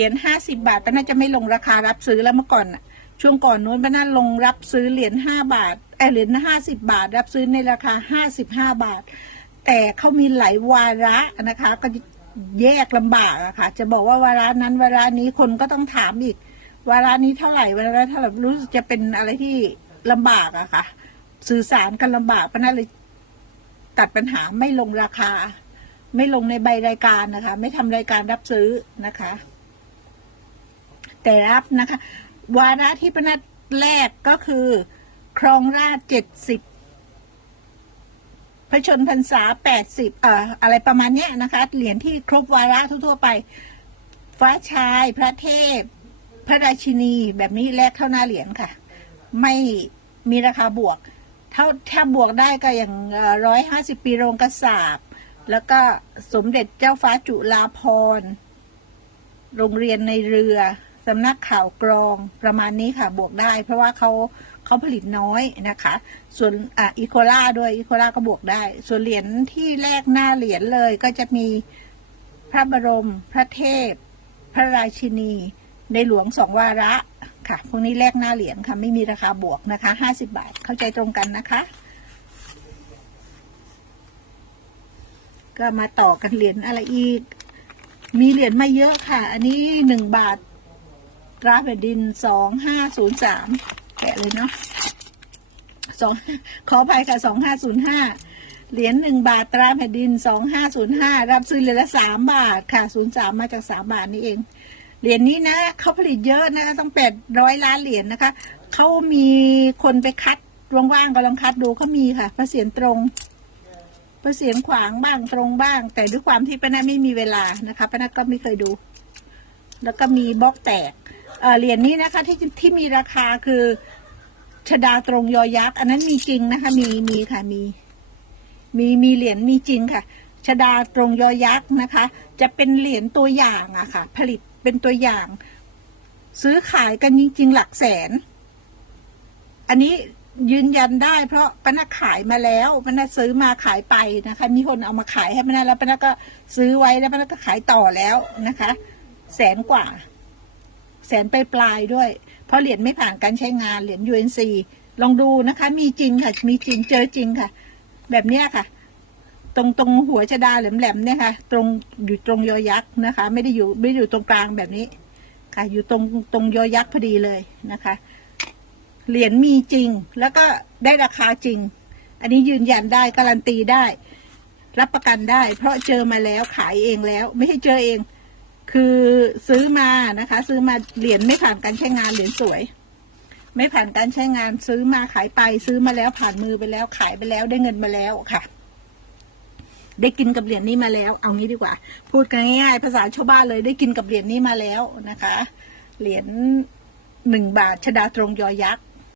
เหรียญห้าสิบาทป้าน่าจะไม่ลงราคารับซื้อแล้วเมื่อก่อนน่ะช่วงก่อนนู้นป้าน่าลงรับซื้อเหรียญห้าบาทเอเหรียญห้าสิบาท รับซื้อในราคาห้าสิบห้าบาท แต่เขามีหลายวาระนะคะ ก็แยกลำบากอะค่ะ จะบอกว่าวาระนั้นวาระนี้คนก็ต้องถามอีก วาระนี้เท่าไหร่วาระเท่าไหร่รู้สึกจะเป็นอะไรที่ลำบากอะค่ะ สื่อสารกันลำบากป้าน่าเลยตัดปัญหาไม่ลงราคา ไม่ลงในใบรายการนะคะ ไม่ทำรายการรับซื้อนะคะ แต่รับนะคะ วาระที่ประนัดแรกก็คือ ครองราชเจ็ดสิบพระชนพรรษาแปดสิบเอ่ออะไรประมาณเนี้ยนะคะ เหรียญที่ครบวาระทั่วๆไป ฟ้าชาย พระเทพ พระราชินีแบบนี้แลกเท่าหน้าเหรียญค่ะ ไม่มีราคาบวก เท่าถ้าบวกได้ก็อย่างร้อยห้าสิบปีโรงกษาบแล้วก็สมเด็จเจ้าฟ้าจุฬาภรณ์ โรงเรียนในเรือ สำนักข่าวกรองประมาณนี้ค่ะบวกได้ เพราะว่าเขาเขาผลิตน้อยนะคะ ส่วนอะอีโคล่าด้วยอีโคล่าก็บวกได้ ส่วนเหรียญที่แรกหน้าเหรียญเลยก็จะมีพระบรม พระเทพ พระราชินี ในหลวงสองวาระค่ะ พวกนี้แลกหน้าเหรียญค่ะ ไม่มีราคาบวกนะคะห้าสิบาท เข้าใจตรงกันนะคะ ก็มาต่อกันเหรียญอะไรอีก มีเหรียญมาเยอะค่ะ อันนี้หนึ่งบาท ตราแผ่นดินสองห้าศูนย์สามแกะเลยเนาะสองขออภัยค่ะสองห้าศูนย์ห้าเหรียญหนึ่งบาทตราแผ่นดินสองห้าศูนย์ห้ารับซื้อเหรียญละสามบาทค่ะศูนย์สามมาจากสามบาทนี่เอง เหรียญนี้นะเขาผลิตเยอะนะคะต้องแปดร้อยล้านเหรียญนะคะเขามีคนไปคัดว่างๆก็ลองคัดดูเขามีค่ะพระเศียรตรงประเสียงขวางบ้างตรงบ้าง แต่ด้วยความที่ป้านาไม่มีเวลานะคะป้านาก็ไม่เคยดู แล้วก็มีบล็อกแตกเหรียญนี้นะคะที่ที่มีราคาคือชดาตรงยอยักษ์อันนั้นมีจริงนะคะ มีมีค่ะมี มีมีเหรียญมีจริงค่ะชดาตรงยอยักษ์นะคะ จะเป็นเหรียญตัวอย่างอะค่ะ ผลิตเป็นตัวอย่าง ซื้อขายกันจริงๆหลักแสน อันนี้ยืนยันได้ เพราะป้านาขายมาแล้วป้านาซื้อมาขายไปนะคะ มีคนเอามาขายให้ป้านาแล้วปนาก็ซื้อไว้แล้วป้านาก็ขายต่อแล้วนะคะ แสนกว่า แสนไปปลายด้วย เพราะเหรียญไม่ผ่านการใช้งานเหรียญ UNC ลองดูนะคะ มีจริงค่ะ มีจริงเจอจริงค่ะ แบบเนี้ยค่ะ ตรงตรงหัวชะดาแหลมๆเนี่ยค่ะ ตรงอยู่ตรงยอยักษ์นะคะ ไม่ได้อยู่ไม่ได้อยู่ตรงกลางแบบนี้ ค่ะ อยู่ตรงตรงยอยักษ์พอดีเลยนะคะ เหรียญมีจริง แล้วก็ได้ราคาจริง อันนี้ยืนยันได้การันตีได้ รับประกันได้ เพราะเจอมาแล้วขายเองแล้ว ไม่ใช่เจอเอง คือซื้อมานะคะ ซื้อมาเหรียญไม่ผ่านการใช้งานเหรียญสวย ไม่ผ่านการใช้งานซื้อมาขายไปซื้อมาแล้วผ่านมือไปแล้วขายไปแล้วได้เงินมาแล้วค่ะ ได้กินกับเหรียญนี้มาแล้ว เอางี้ดีกว่า พูดกันง่ายๆภาษาชาวบ้านเลยได้กินกับเหรียญนี้มาแล้วนะคะ เหรียญหนึ่งบาทชดาตรงยอยักษ์